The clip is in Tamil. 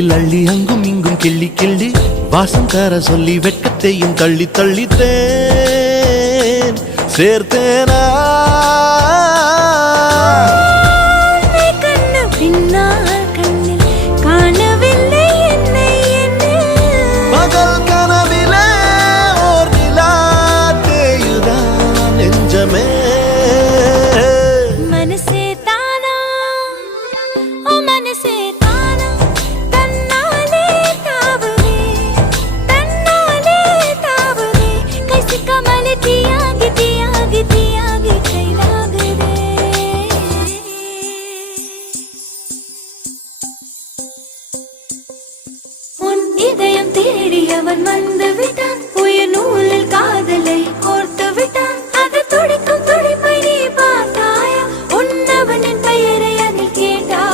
நெஞ்சில் அள்ளி அங்கும் இங்கும் கிள்ளி கிள்ளி வாசம் தர சொல்லி வெட்கத்தையும் தள்ளி தள்ளித்தேன் சேர்த்தேனா பகல் கனவிலே ஓர் நிலா தேயுதான் நெஞ்சமே மனசே தானா ஓ மனசே தானா தன்னாலே தாவுதே கைசி கமலே தியாகி தியாகி தியாகி கைலாகுதே உன் இதயம் தேடி அவன் வந்து விட்டான் உயிர் நூலில் காதலை கோர்த்து விட்டான்